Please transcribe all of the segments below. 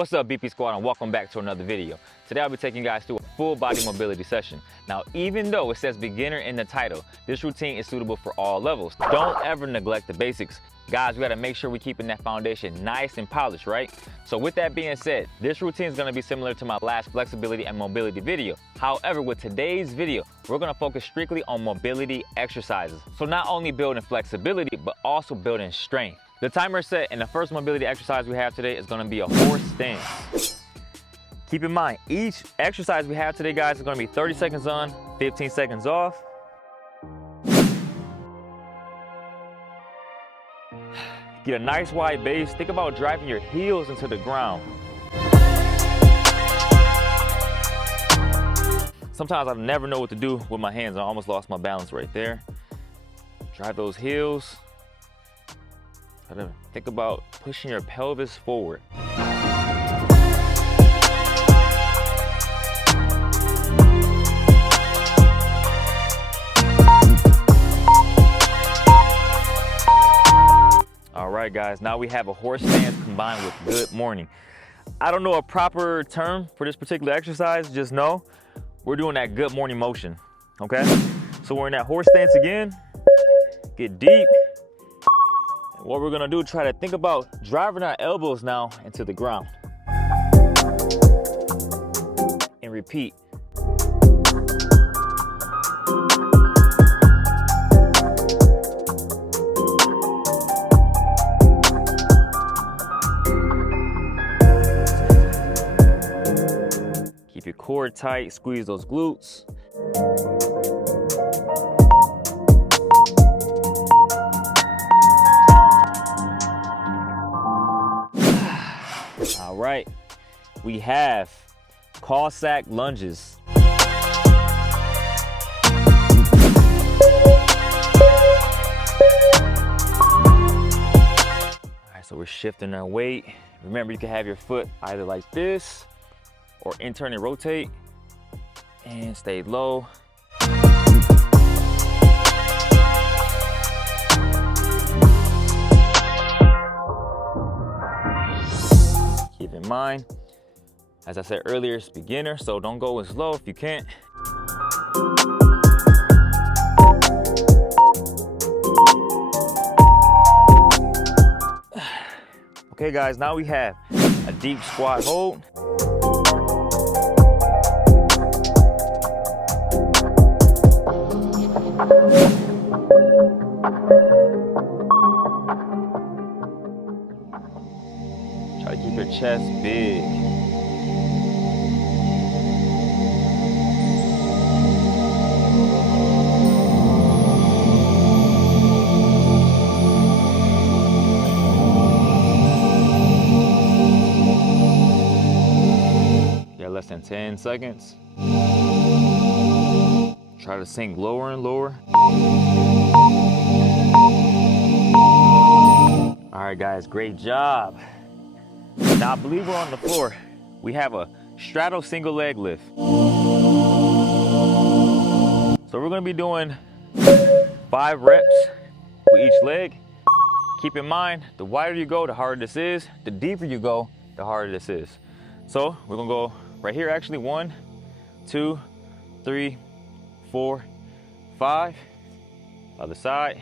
What's up, BP Squad, and welcome back to another video. Today I'll be taking you guys through a full body mobility session. Now, even though it says beginner in the title, this routine is suitable for all levels. Don't ever neglect the basics. Guys, we gotta make sure we're keeping that foundation nice and polished, right? So with that being said, this routine is gonna be similar to my last flexibility and mobility video. However, with today's video, we're gonna focus strictly on mobility exercises. So not only building flexibility, but also building strength. The timer is set, and the first mobility exercise we have today is gonna be a horse stance. Keep in mind, each exercise we have today, guys, is gonna be 30 seconds on, 15 seconds off. Get a nice wide base. Think about driving your heels into the ground. Sometimes I never know what to do with my hands. I almost lost my balance right there. Drive those heels. Try to think about pushing your pelvis forward. All right, guys, now we have a horse stance combined with good morning. I don't know a proper term for this particular exercise, just know we're doing that good morning motion, okay? So we're in that horse stance again, get deep. And what we're gonna do, try to think about driving our elbows now into the ground. And repeat. Keep your core tight, squeeze those glutes. All right, we have Cossack lunges. All right, so we're shifting our weight. Remember, you can have your foot either like this or internally rotate and stay low. Keep in mind, as I said earlier, it's beginner, so don't go as slow if you can't. Okay, guys, now we have a deep squat hold. Try to keep your chest big. Yeah, less than 10 seconds. Try to sink lower and lower. All right, guys, great job. Now I believe we're on the floor. We have a straddle single leg lift. So we're gonna be doing 5 reps with each leg. Keep in mind, the wider you go, the harder this is. The deeper you go, the harder this is. So we're gonna go right here, actually. 1, 2, 3, 4, 5. Other side.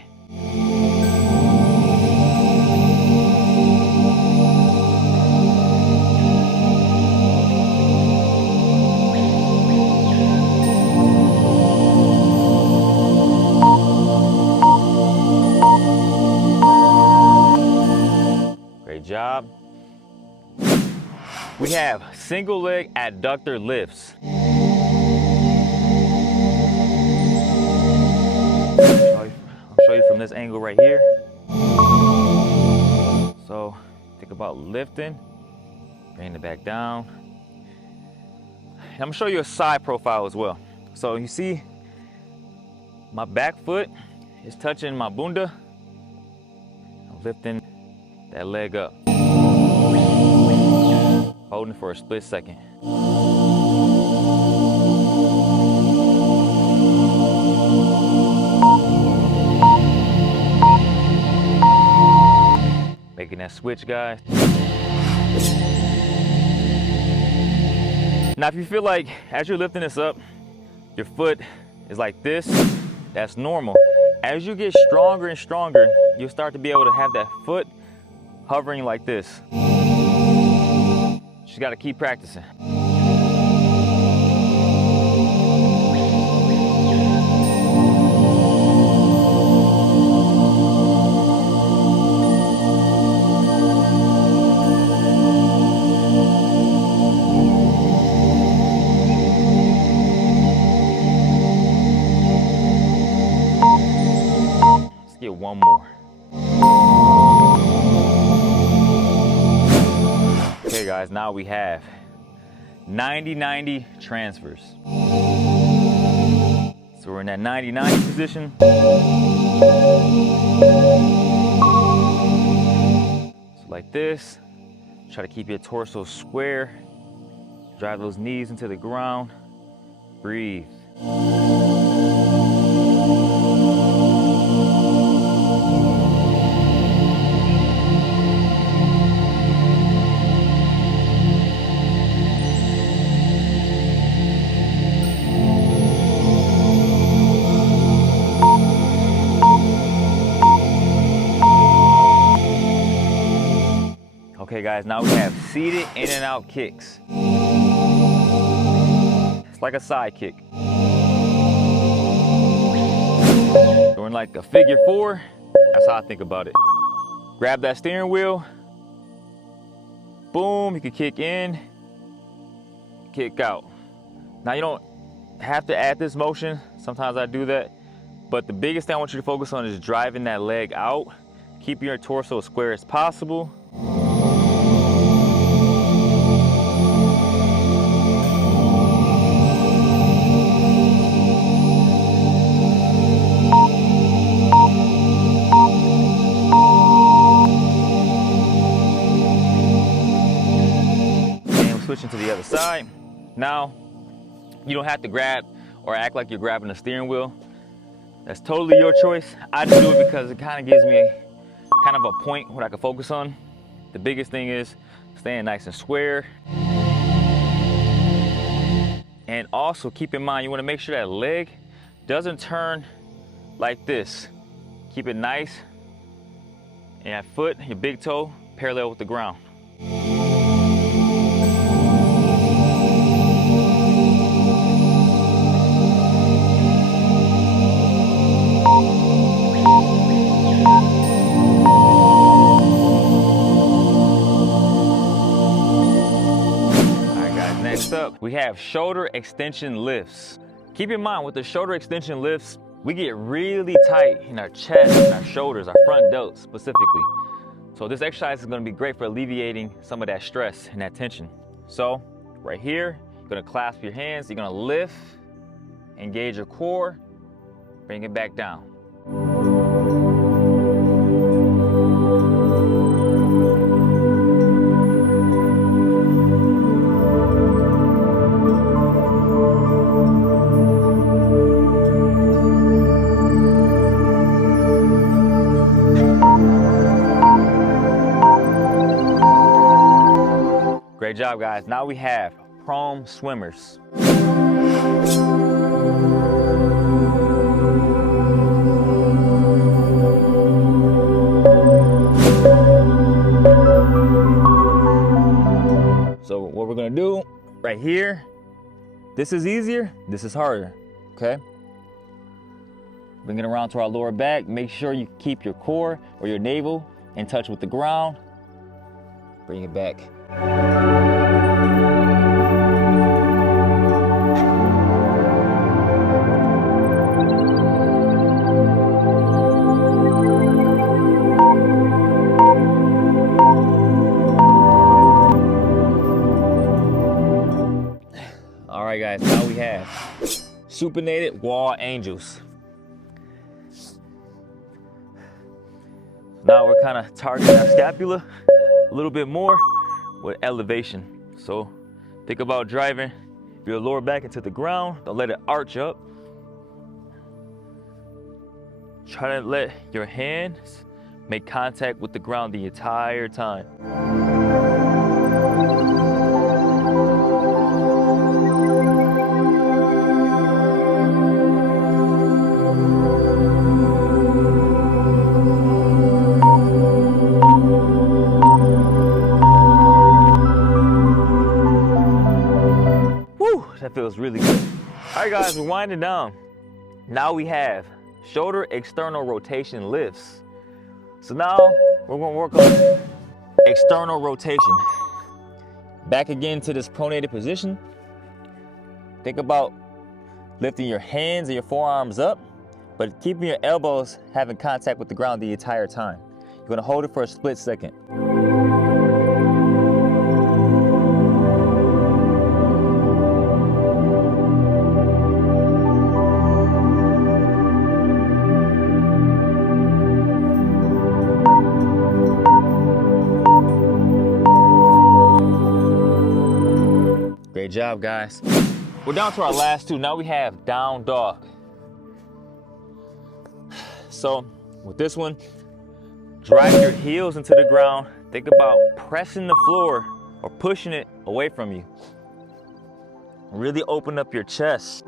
Great job. We have single leg adductor lifts. I'll show you from this angle right here. So think about lifting, bring it back down. And I'm gonna show you a side profile as well. So you see my back foot is touching my bunda. I'm lifting that leg up. Holding for a split second. Making that switch, guys. Now, if you feel like as you're lifting this up, your foot is like this, that's normal. As you get stronger and stronger, you'll start to be able to have that foot hovering like this. Just gotta keep practicing. Get one more. Okay guys, now we have 90-90 transfers. So we're in that 90-90 position. So like this, try to keep your torso square. Drive those knees into the ground. Breathe. Okay guys, now we have seated in and out kicks. It's like a side kick. We're in like a figure 4. That's how I think about it. Grab that steering wheel. Boom, you can kick in, kick out. Now you don't have to add this motion. Sometimes I do that. But the biggest thing I want you to focus on is driving that leg out. Keeping your torso as square as possible. Switching to the other side. Now, you don't have to grab or act like you're grabbing the steering wheel. That's totally your choice. I just do it because it kind of gives me kind of a point what I can focus on. The biggest thing is staying nice and square. And also keep in mind, you want to make sure that leg doesn't turn like this. Keep it nice. And that foot, your big toe, parallel with the ground. Next up, we have shoulder extension lifts. Keep in mind with the shoulder extension lifts, we get really tight in our chest and our shoulders, our front delts specifically. So this exercise is going to be great for alleviating some of that stress and that tension. So right here, you're going to clasp your hands, you're going to lift, engage your core, bring it back down. Great job, guys. Now we have prone swimmers. So what we're gonna do right here, this is easier, this is harder, okay? Bring it around to our lower back. Make sure you keep your core or your navel in touch with the ground. Bring it back. All right, guys, now we have supinated wall angels. Now we're kind of targeting our scapula a little bit more with elevation. So think about driving your lower back into the ground. Don't let it arch up. Try to let your hands make contact with the ground the entire time. feels really good. All right, guys, we're winding down. Now we have shoulder external rotation lifts. So now we're gonna work on external rotation. Back again to this pronated position. Think about lifting your hands and your forearms up, but keeping your elbows having contact with the ground the entire time. You're gonna hold it for a split second. Great job, guys. We're down to our last two. Now we have down dog. So with this one, drive your heels into the ground. Think about pressing the floor or pushing it away from you. Really open up your chest.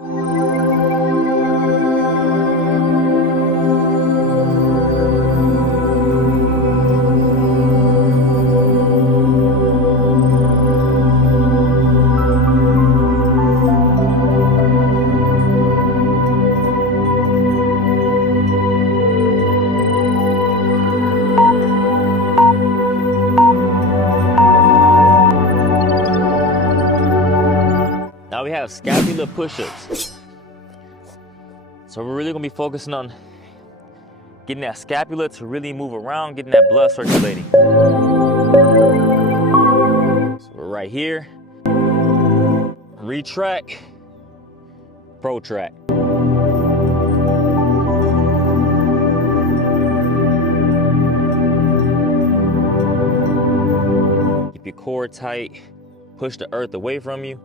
Now we have scapular push-ups. So we're really gonna be focusing on getting that scapula to really move around, getting that blood circulating. So we're right here. Retract, protract. Keep your core tight. Push the earth away from you.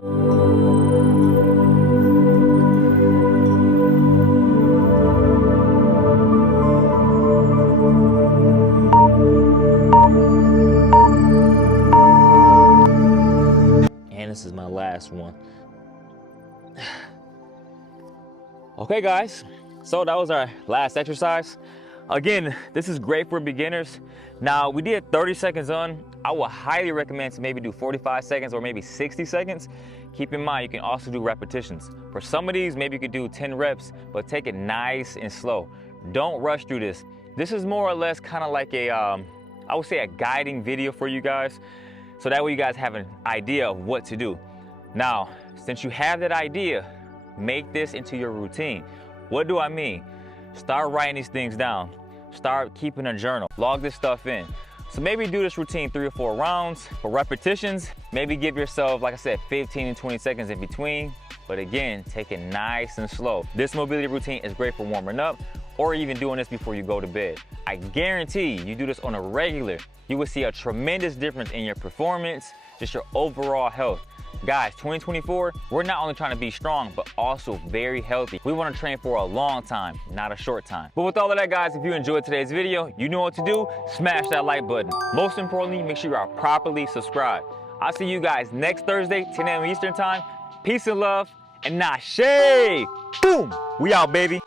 And this is my last one. Okay, guys, so that was our last exercise. Again, this is great for beginners. Now, we did 30 seconds on. I would highly recommend to maybe do 45 seconds or maybe 60 seconds. Keep in mind, you can also do repetitions. For some of these, maybe you could do 10 reps, but take it nice and slow. Don't rush through this. This is more or less kind of like a, I would say a guiding video for you guys. So that way you guys have an idea of what to do. Now, since you have that idea, make this into your routine. What do I mean? Start writing these things down. Start keeping a journal. Log this stuff in. So maybe do this routine 3 or 4 rounds. For repetitions, maybe give yourself, like I said, 15 and 20 seconds in between. But again, take it nice and slow. This mobility routine is great for warming up or even doing this before you go to bed. I guarantee you do this on a regular, you will see a tremendous difference in your performance, just your overall health. Guys, 2024, we're not only trying to be strong, but also very healthy. We want to train for a long time, not a short time. But with all of that, guys, if you enjoyed today's video, you know what to do. Smash that like button. Most importantly, make sure you are properly subscribed. I'll see you guys next Thursday, 10 a.m. Eastern time. Peace and love, and nashe. Boom, we out, baby.